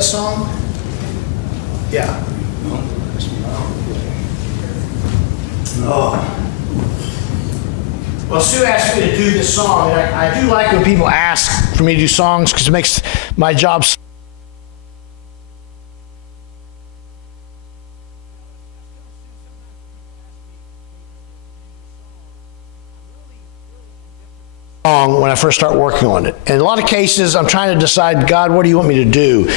that song? Yeah. Oh. Well, Sue asked me to do this song, and I do like when people ask for me to do songs because it makes my job. When I first start working on it. In a lot of cases, I'm trying to decide, God, what do you want me to do?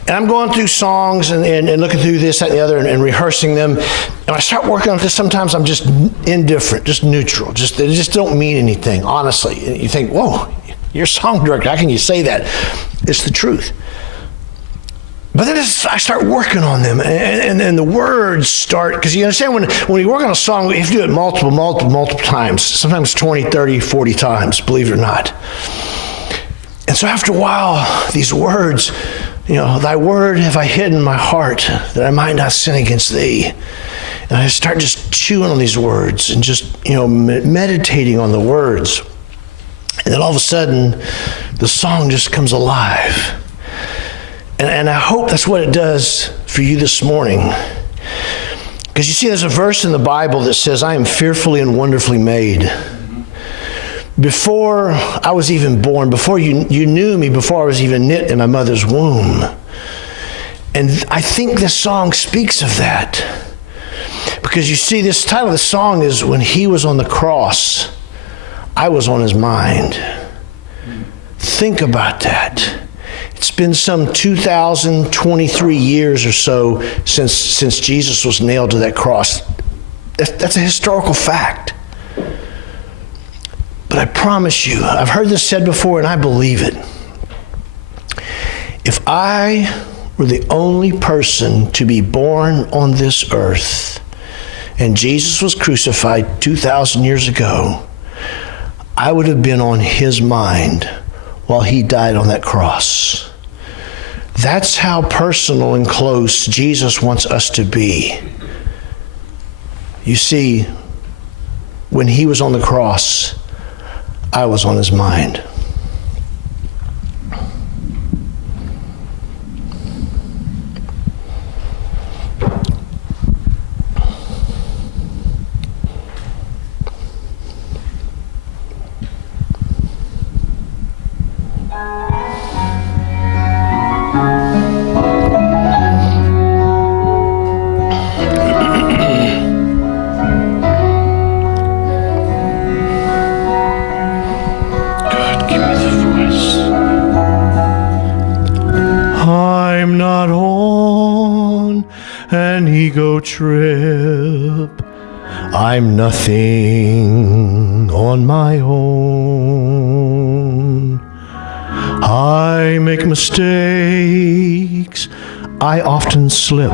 And I'm going through songs and looking through this, that, and the other, and rehearsing them. And I start working on this, sometimes I'm just indifferent, just neutral. They just don't mean anything, honestly. And you think, whoa, you're a song director. How can you say that? It's the truth. But then I start working on them, and the words start, because you understand when you work on a song, you have to do it multiple times, sometimes 20, 30, 40 times, believe it or not. And so after a while, these words, thy word have I hid in my heart, that I might not sin against thee. And I start just chewing on these words and just, meditating on the words. And then all of a sudden, the song just comes alive. And I hope that's what it does for you this morning. Because you see, there's a verse in the Bible that says, I am fearfully and wonderfully made. Before I was even born, before you knew me, before I was even knit in my mother's womb. And I think this song speaks of that. Because you see, this title of the song is, When He Was on the Cross, I Was on His Mind. Think about that. It's been some 2,023 years or so since Jesus was nailed to that cross. That's a historical fact. But I promise you, I've heard this said before and I believe it. If I were the only person to be born on this earth and Jesus was crucified 2,000 years ago, I would have been on His mind while He died on that cross. That's how personal and close Jesus wants us to be. You see, when He was on the cross, I was on His mind. Trip. I'm nothing on my own. I make mistakes. I often slip.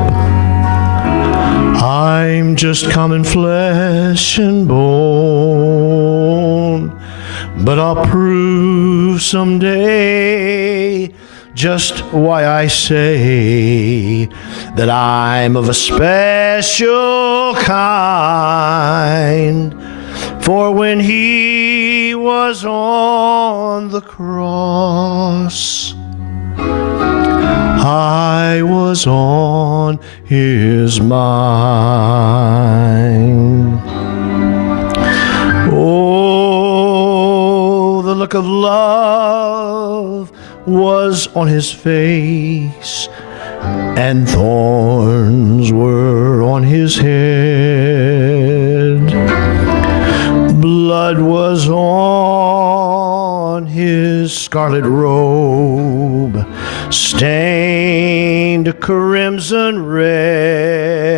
I'm just common flesh and bone. But I'll prove someday just why I say that I'm of a special kind. For when He was on the cross, I was on His mind. Oh, the look of love was on His face, and thorns were on His head. Blood was on His scarlet robe, stained crimson red,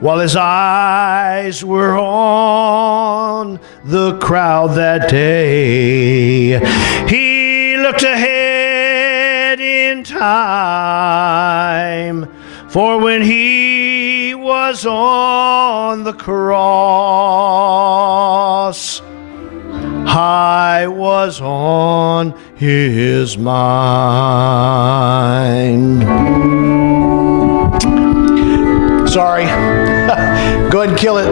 while His eyes were on the crowd that day. He looked ahead in time, for when He was on the cross, I was on His mind. Sorry. Go ahead and kill it.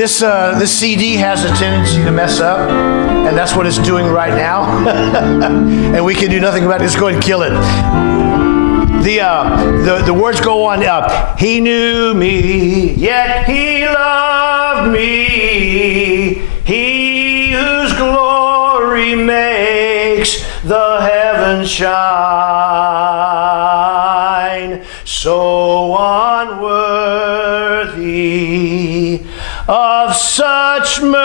This CD has a tendency to mess up, and that's what it's doing right now. And we can do nothing about it. Just go ahead and kill it. The words go on up. He knew me, yet he loved me. He whose glory makes the heavens shine, so unworthy of such mercy.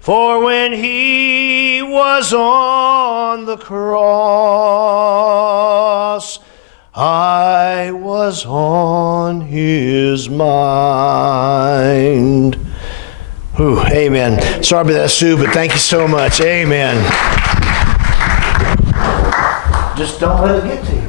For when he was on the cross, I was on his mind. Ooh, amen. Sorry about that, Sue, but thank you so much. Amen. Just don't let it get to you.